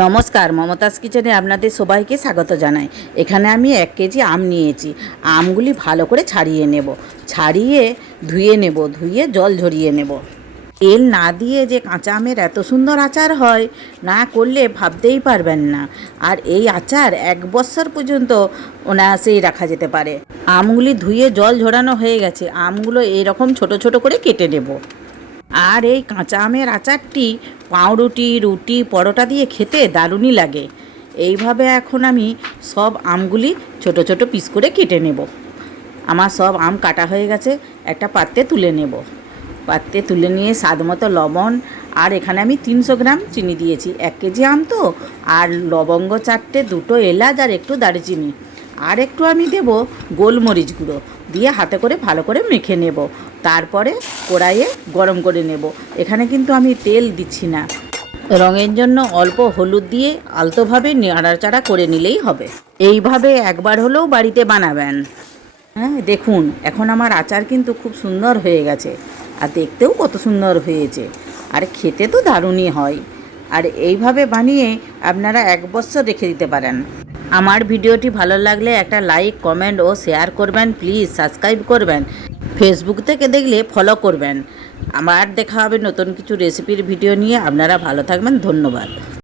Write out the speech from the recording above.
নমস্কার, মমতাজ কিচেনে আপনাদের সবাইকে স্বাগত জানাই। এখানে আমি 1 কেজি আম নিয়েছি। আমগুলি ভালো করে ছাড়িয়ে নেব, ছাড়িয়ে ধুয়ে নেব, ধুয়ে জল ঝরিয়ে নেব। তেল না দিয়ে যে কাঁচা আমের এত সুন্দর আচার হয়, না করলে ভাবতেই পারবেন না। আর এই আচার 1 বছর পর্যন্ত অনায়াসেই রাখা যেতে পারে। আমগুলি ধুয়ে জল ঝরানো হয়ে গেছে, আমগুলো এরকম ছোট ছোট করে কেটে নেব। আর এই কাঁচা আমের আচারটি পাউরুটি, রুটি, পরোটা দিয়ে খেতে দারুণই লাগে। এইভাবে এখন আমি সব আমগুলি ছোট ছোট পিস করে কেটে নেব। আমার সব আম কাটা হয়ে গেছে, একটা পাত্রে তুলে নেব। পাত্রে তুলে নিয়ে স্বাদ মতো লবণ, আর এখানে আমি 300 গ্রাম চিনি দিয়েছি। 1 কেজি আম তো। আর লবঙ্গ 4টে, 2টো এলাচ আর একটু দারচিনি, আর একটু আমি দেব গোলমরিচ গুঁড়ো দিয়ে হাতে করে ভালো করে মেখে নেব। তারপরে কড়াইয়ে গরম করে নেব। এখানে কিন্তু আমি তেল দিচ্ছি না। রঙের জন্য অল্প হলুদ দিয়ে আলতোভাবে নাড়াচাড়া করে নিলেই হবে। এইভাবে একবার হলেও বাড়িতে বানাবেন। হ্যাঁ, দেখুন এখন আমার আচার কিন্তু খুব সুন্দর হয়ে গেছে, আর দেখতেও কত সুন্দর হয়েছে, আর খেতে তো দারুণই হয়। আর এইভাবে বানিয়ে আপনারা 1 বছর রেখে দিতে পারেন। আমার ভিডিওটি ভালো লাগলে একটা লাইক, কমেন্ট ও শেয়ার করবেন। প্লিজ সাবস্ক্রাইব করবেন। ফেসবুক থেকে দেখলে ফলো করবেন। আবার দেখা হবে নতুন কিছু রেসিপির ভিডিও নিয়ে। আপনারা ভালো থাকবেন। ধন্যবাদ।